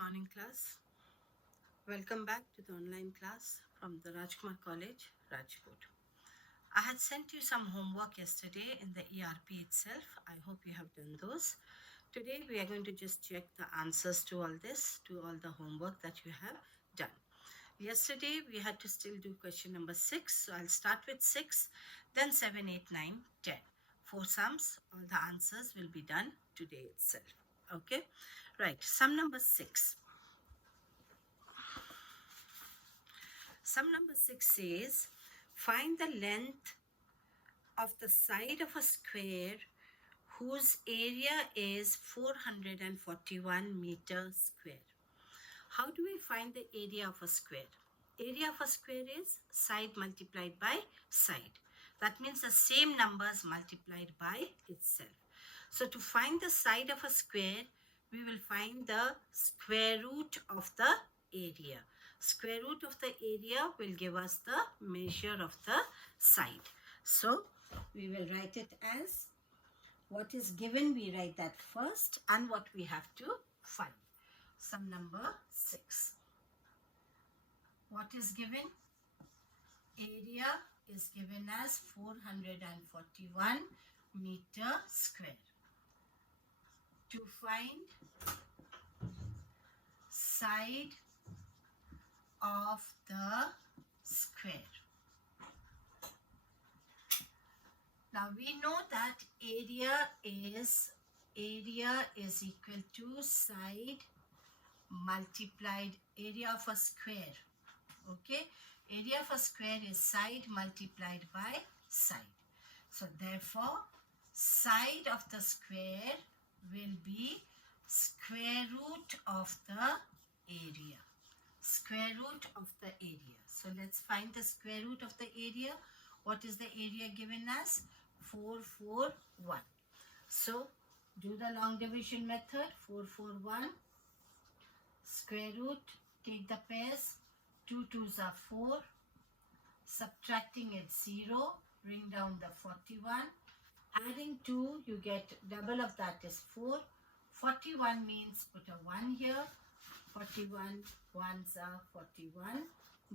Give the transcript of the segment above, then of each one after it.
morning, class. Welcome back to the online class from the Rajkumar College, Rajkot. I had sent you some homework yesterday in the ERP itself. I hope you have done those. Today we are going to just check the answers to all this, to all the homework that you have done. Yesterday we had to still do question number 6. So I'll start with 6, then 7, 8, 9, 10. 4 sums, all the answers will be done today itself. Okay, right. Sum number 6. Sum number 6 says, find the length of the side of a square whose area is 441 meters square. How do we find the area of a square? Area of a square is side multiplied by side. That means the same numbers multiplied by itself. So to find the side of a square, we will find the square root of the area. Square root of the area will give us the measure of the side. So we will write it as what is given, we write that first, and what we have to find. Sum number 6. What is given? Area is given as 441 meter square. To find side of the square. Now we know that area is equal to side multiplied area of a square. Okay, area of a square is side multiplied by side. So therefore, side of the square will be square root of the area. Square root of the area. So let's find the square root of the area. What is the area given as? 441. So do the long division method. 441. Square root. Take the pairs. 2 2s are 4. Subtracting it 0. Bring down the 41. Adding 2, you get double of that is 4. 41 means put a 1 here. 41 ones are 41.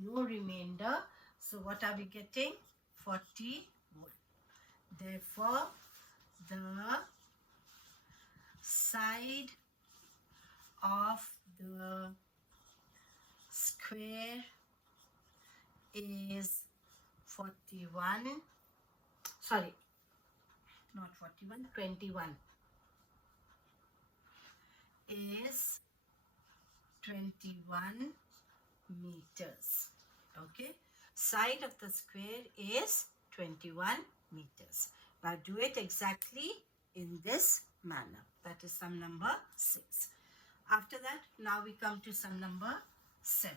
No remainder. So what are we getting? 41. Therefore, the side of the square is 41. Sorry, not 41, 21. Is 21 meters. Okay, side of the square is 21 meters. Now do it exactly in this manner. That is sum number 6. After that, now we come to sum number 7.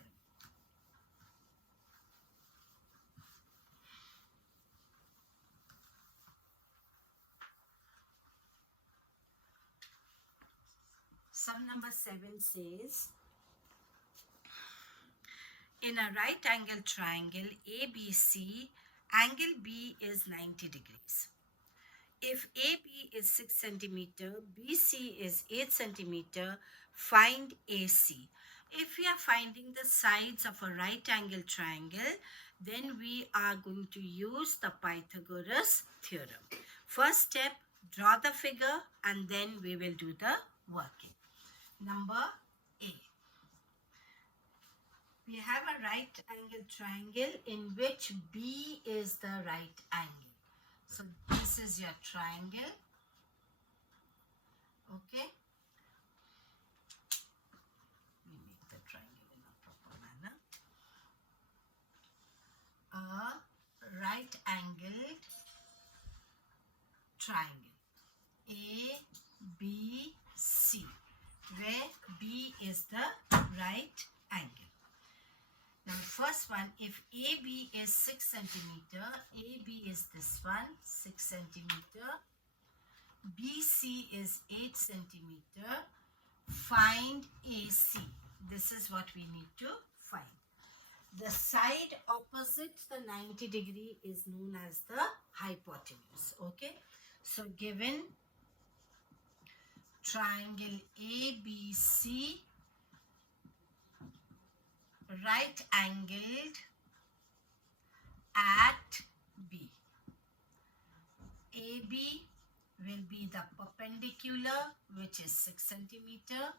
Sum number 7 says, in a right angle triangle ABC, angle B is 90 degrees. If AB is 6 centimeter, BC is 8 centimeter, find AC. If we are finding the sides of a right angle triangle, then we are going to use the Pythagoras theorem. First step, draw the figure and then we will do the working. Number A. We have a right angle triangle in which B is the right angle. So this is your triangle. Okay. We make the triangle in a proper manner. A right angled triangle. A, B, C. Where B is the right angle. Now first one, if AB is 6 centimeter, AB is this one, 6 centimeter, BC is 8 centimeter, find AC. This is what we need to find. The side opposite the 90 degree is known as the hypotenuse. Okay, so given triangle ABC, right angled at B. AB will be the perpendicular, which is 6 centimeter.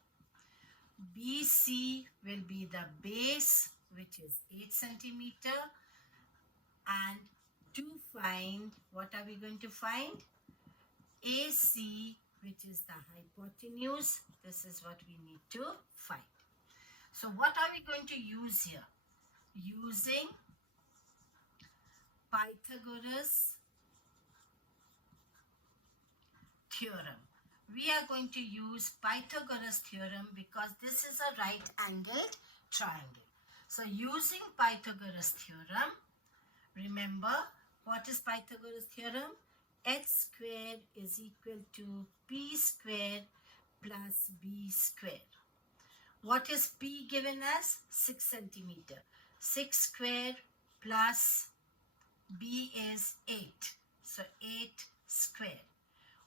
BC will be the base, which is 8 centimeter. And to find, what are we going to find? AC, which is the hypotenuse. This is what we need to find. So what are we going to use here? Using Pythagoras theorem. We are going to use Pythagoras theorem because this is a right angled triangle. So using Pythagoras theorem, remember what is Pythagoras theorem? H square is equal to P square plus B square. What is P given as? 6 centimeter. 6 square plus B is 8. So 8 square.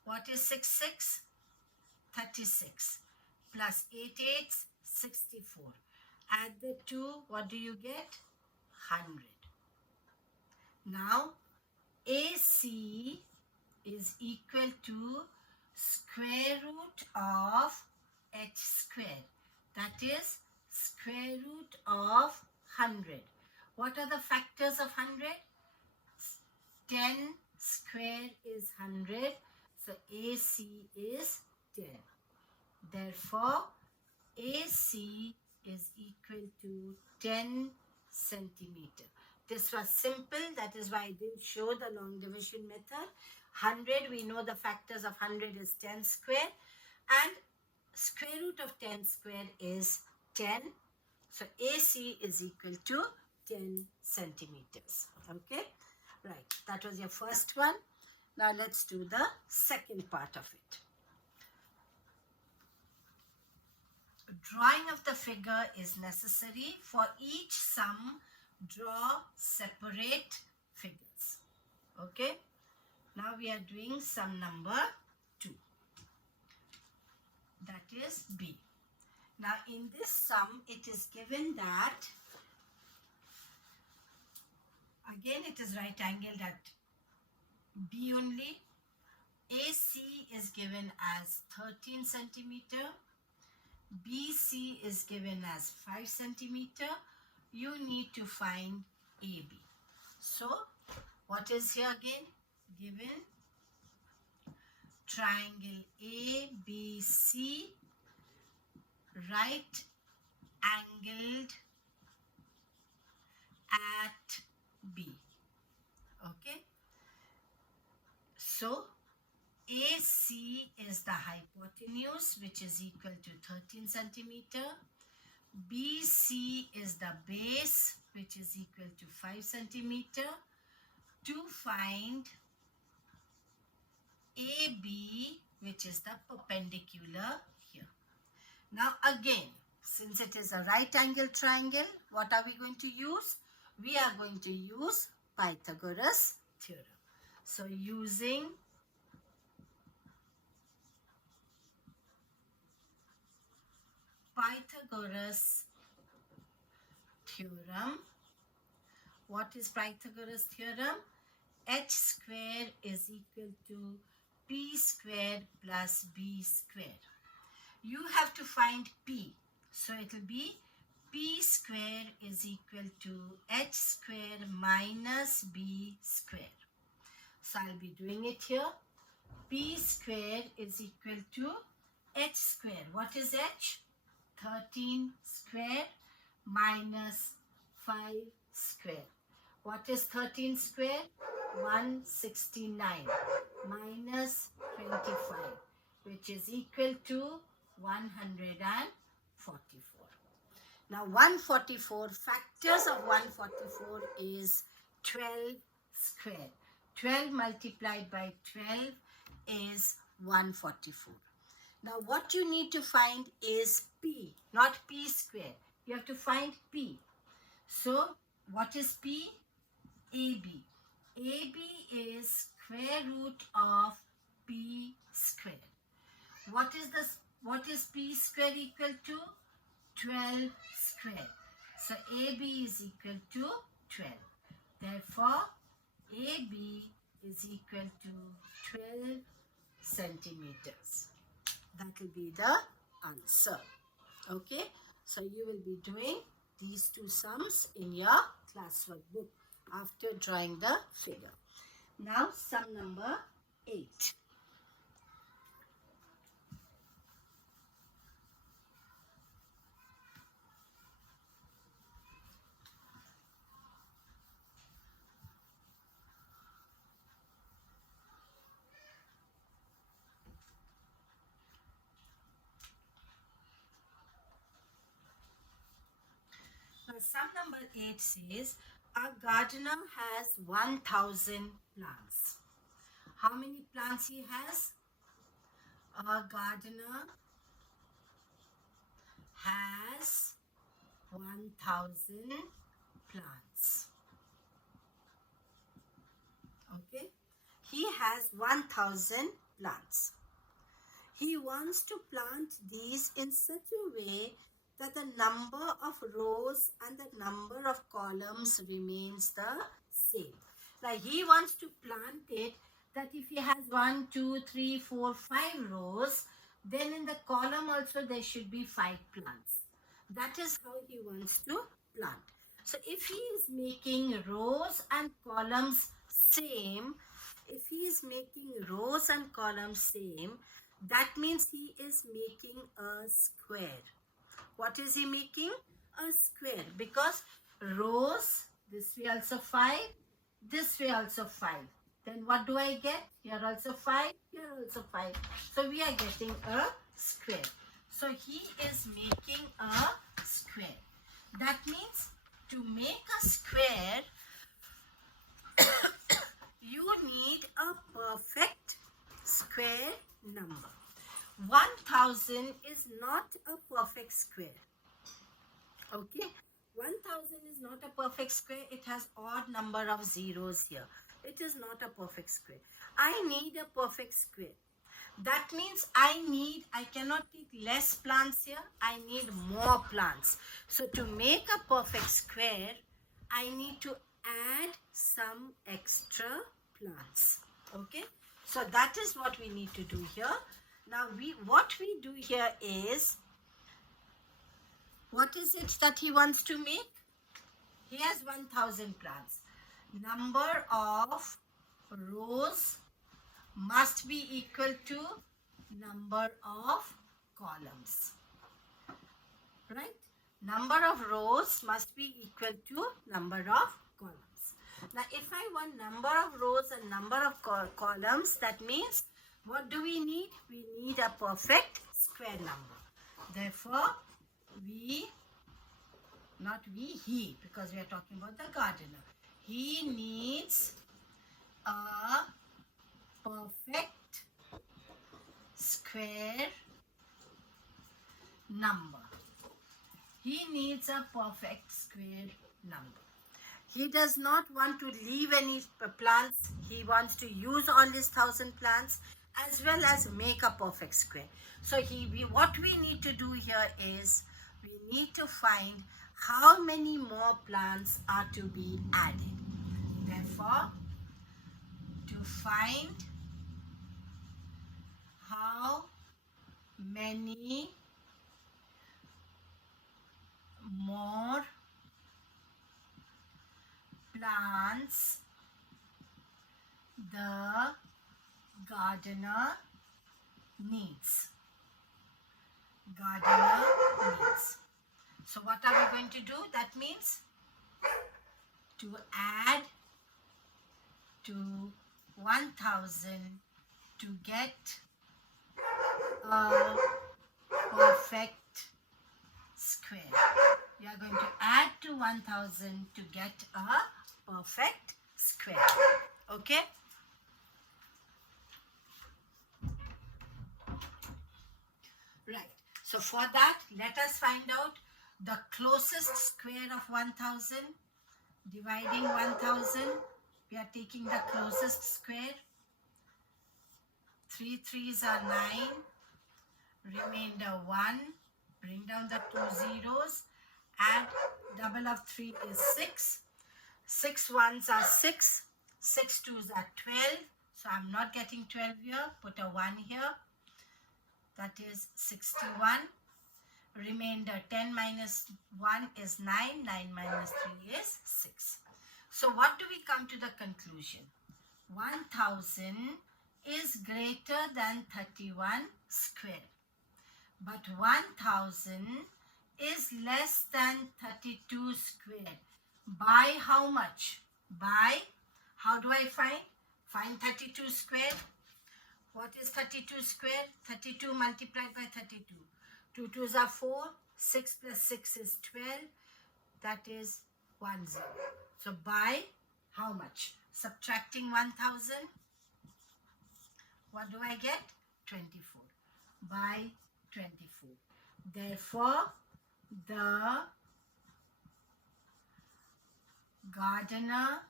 What is 6 6? 36. Plus 8 8s, 64. Add the 2, what do you get? 100. Now AC is equal to square root of H square. That is square root of 100. What are the factors of 100? 10 square is 100. So AC is 10. Therefore, AC is equal to 10 centimeter. This was simple. That is why I didn't show the long division method. 100, we know the factors of 100 is 10 square. And square root of 10 square is 10. So AC is equal to 10 centimeters. Okay. Right. That was your first one. Now let's do the second part of it. Drawing of the figure is necessary. For each sum, draw separate figures. Okay. Now we are doing sum number 2. That is B. Now in this sum, it is given that, again it is right angled at B only. AC is given as 13 centimeter. BC is given as 5 centimeter. You need to find AB. So, what is here again? Given triangle ABC, right angled at B. Okay. So, AC is the hypotenuse, which is equal to 13 centimeter. BC is the base, which is equal to 5 centimeter. To find AB, which is the perpendicular here. Now again, since it is a right angle triangle, what are we going to use? We are going to use Pythagoras theorem. So using Pythagoras theorem. What is Pythagoras theorem? H square is equal to P square plus B square. You have to find P. So it will be P square is equal to H square minus B square. So I'll be doing it here. P square is equal to H square. What is H? 13 square minus 5 square. What is 13 square? 169 minus 25, which is equal to 144. Now 144, factors of 144 is 12 square. 12 multiplied by 12 is 144. Now what you need to find is P, not P square. You have to find P. So what is P? AB. AB is square root of P square. What is P square equal to? 12 square. So AB is equal to 12. Therefore, AB is equal to 12 centimeters. That will be the answer. Okay. So you will be doing these two sums in your classwork book after drawing the figure. Now sum number 8. Now, sum number 8 says, a gardener has 1,000 plants. How many plants he has? A gardener has 1,000 plants. Okay. He has 1,000 plants. He wants to plant these in such a way that the number of rows and the number of columns remains the same. Now he wants to plant it that if he has 1, 2, 3, 4, 5 rows, then in the column also there should be 5 plants. That is how he wants to plant. So if he is making rows and columns same, that means he is making a square. What is he making? A square. Because rows, this way also 5, this way also 5. Then what do I get? Here also 5, here also 5. So we are getting a square. So he is making a square. That means to make a square, you need a perfect square number. 1,000 is not a perfect square. Okay, 1,000 is not a perfect square. It has odd number of zeros here. It is not a perfect square. I need a perfect square. That means I cannot take less plants here. I need more plants. So to make a perfect square, I need to add some extra plants. Okay, so that is what we need to do here. Now what we do here is, what is it that he wants to make? He has 1,000 plants. Number of rows must be equal to number of columns. Right? Number of rows must be equal to number of columns. Now if I want number of rows and number of columns, that means what do we need? We need a perfect square number. Therefore, he, because we are talking about the gardener. He needs a perfect square number. He needs a perfect square number. He does not want to leave any plants. He wants to use all his 1,000 plants as well as make a perfect square. So what we need to do here is, we need to find how many more plants are to be added. Therefore, to find how many more plants the gardener needs. So what are we going to do? That means to add to 1,000 to get a perfect square. We are going to add to 1,000 to get a perfect square. Okay? Right. So for that, let us find out the closest square of 1,000. Dividing 1,000, we are taking the closest square. 3 3s are 9. Remainder 1. Bring down the 2 zeros. Add double of 3 is 6. 6 ones are 6. 6 twos are 12. So I'm not getting 12 here. Put a 1 here. That is 61. Remainder 10 minus 1 is 9. 9 minus 3 is 6. So what do we come to the conclusion? 1000 is greater than 31 square. But 1000 is less than 32 square. By how much? By, how do I find? Find 32 square. What is 32 square? 32 multiplied by 32. 2 twos are 4. 6 plus 6 is 12. That is 10. So by how much? Subtracting 1000. What do I get? 24. By 24. Therefore, the gardener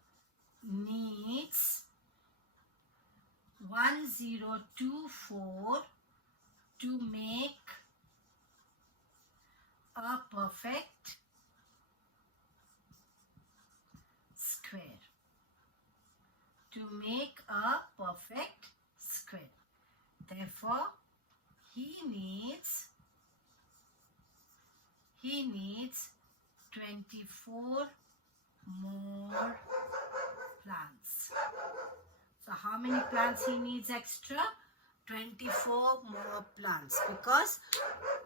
needs 1024 to make a perfect square. To make a perfect square. Therefore, he needs 24 more plants. So how many plants he needs extra? 24 more plants, because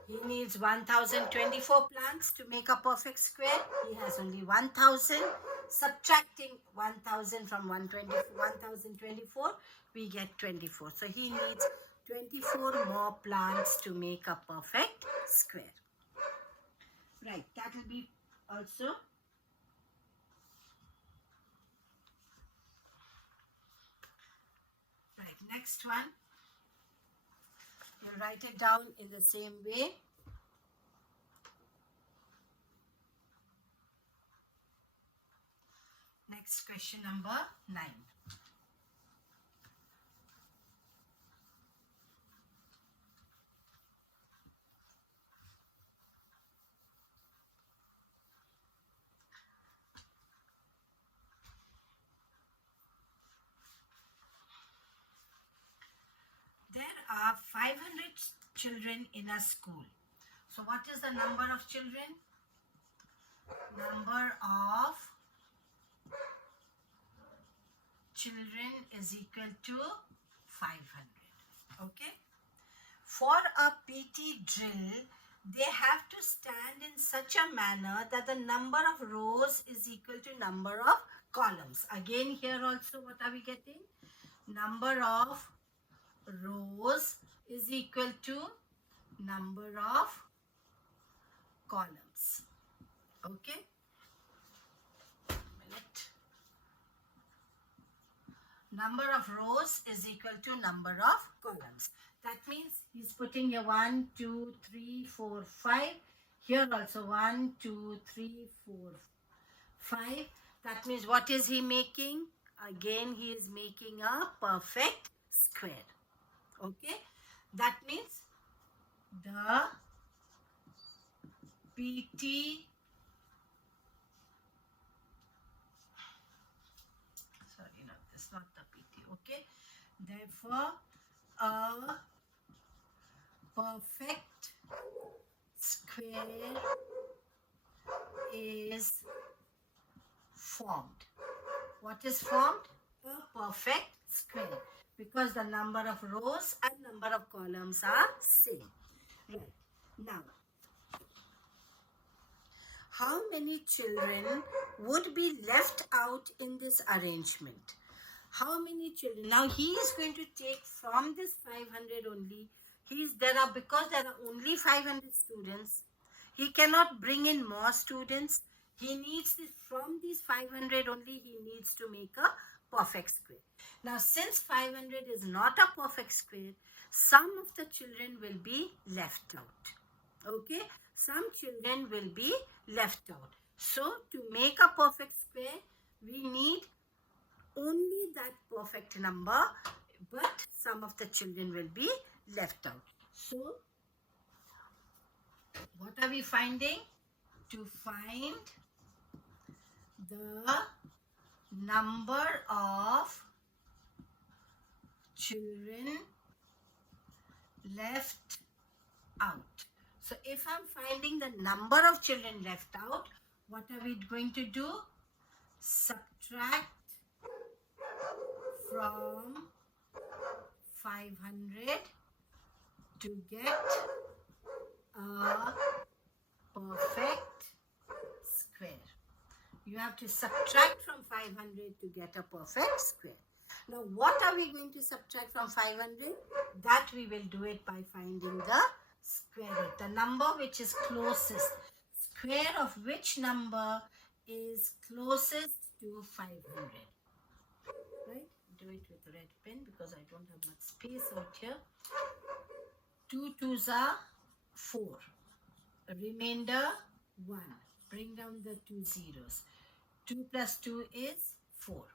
he needs 1024 plants to make a perfect square. He has only 1000. Subtracting 1000 from 1024, we get 24. So he needs 24 more plants to make a perfect square. Right, that will be also. Right, next one. You write it down in the same way. Next question number 9. There are 500 children in a school. So what is the number of children? Number of children is equal to 500. Okay. For a PT drill, they have to stand in such a manner that the number of rows is equal to number of columns. Again, here also what are we getting? Number of rows is equal to number of columns. Okay. Number of rows is equal to number of columns. That means he's putting here 1, 2, 3, 4, 5. Here also 1, 2, 3, 4, 5. That means what is he making? Again, he is making a perfect square. Okay. That means the PT not the PT. Okay. Therefore, a perfect square is formed. What is formed? A perfect square, because the number of rows and number of columns are same. Right. Now, how many children would be left out in this arrangement? How many children? Now he is going to take from this 500 only. Because there are only 500 students, he cannot bring in more students. He needs this from these 500 only. He needs to make a perfect square. Now, since 500 is not a perfect square, some of the children will be left out. Okay, some children will be left out. So, to make a perfect square, we need only that perfect number, but some of the children will be left out. So, what are we finding? to find the number of children left out. So if I'm finding the number of children left out, what are we going to do? Subtract from 500 to get a perfect square. You have to subtract from 500 to get a perfect square. Now, what are we going to subtract from 500? That we will do it by finding the square root, the number which is closest. Square of which number is closest to 500? Right? Do it with a red pen because I don't have much space out here. 2 2s are 4. Remainder 1. Bring down the 2 zeros. 2 plus 2 is 4.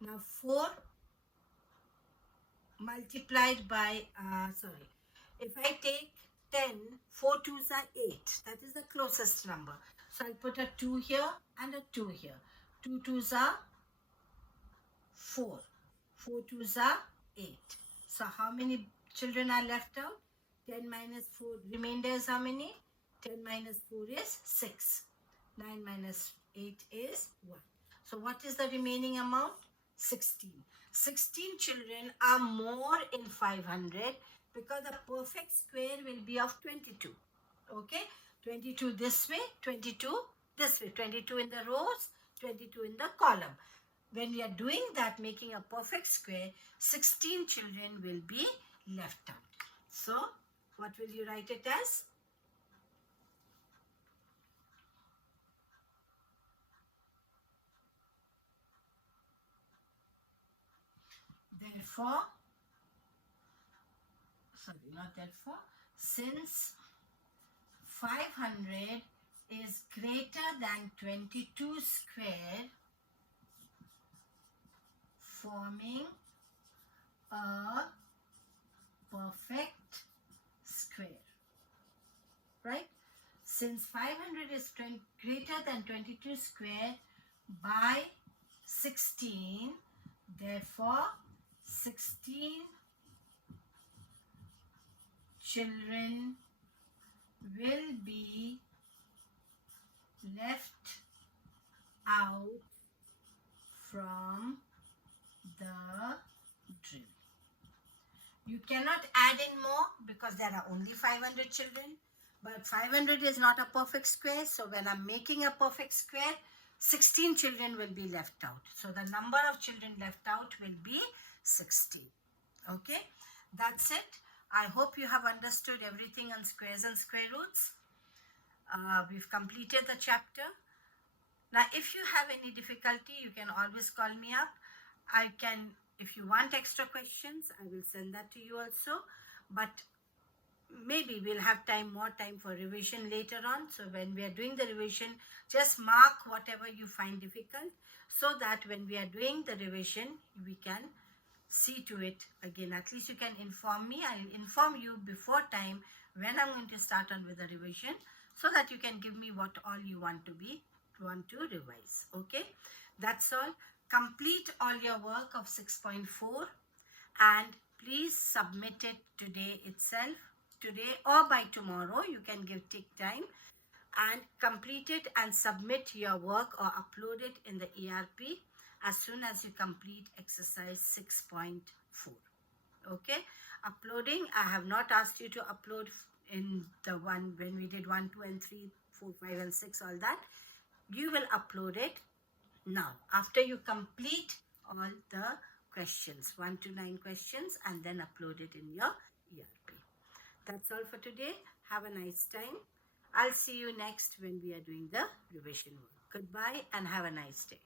Now 4 multiplied by, if I take 10, 4 2s are 8. That is the closest number. So I'll put a 2 here and a 2 here. 2 2s are 4. 4 2s are 8. So how many children are left out? 10 minus 4. Remainder is how many? 10 minus 4 is 6. 9 minus 8 is 1. So what is the remaining amount? 16. 16 children are more in 500 because the perfect square will be of 22. Okay? 22 this way, 22 this way. 22 in the rows, 22 in the column. When we are doing that, making a perfect square, 16 children will be left out. So, what will you write it as? Therefore, since 500 is greater than 22 square, forming a perfect square, right? Since 500 is greater than 22 square by 16, therefore 16 children will be left out from the drill. You cannot add in more because there are only 500 children. But 500 is not a perfect square. So when I'm making a perfect square, 16 children will be left out. So the number of children left out will be 16. Okay, that's it. I hope you have understood everything on squares and square roots. We've completed the chapter. Now, if you have any difficulty, you can always call me up. I can, if you want extra questions, I will send that to you also. But maybe we'll have more time for revision later on. So when we are doing the revision, just mark whatever you find difficult so that when we are doing the revision, we can see to it again. At least you can inform me. I will inform you before time when I'm going to start on with the revision so that you can give me what all you want to revise. Okay, that's all. Complete all your work of 6.4 and please submit it today itself. Today or by tomorrow, you can take time and complete it and submit your work or upload it in the ERP as soon as you complete exercise 6.4. Okay, uploading, I have not asked you to upload in the one when we did 1, 2 and 3, 4, 5 and 6, all that. You will upload it now after you complete all the questions, 1 to 9 questions, and then upload it in your ERP. That's all for today. Have a nice time. I'll see you next when we are doing the revision work. Goodbye and have a nice day.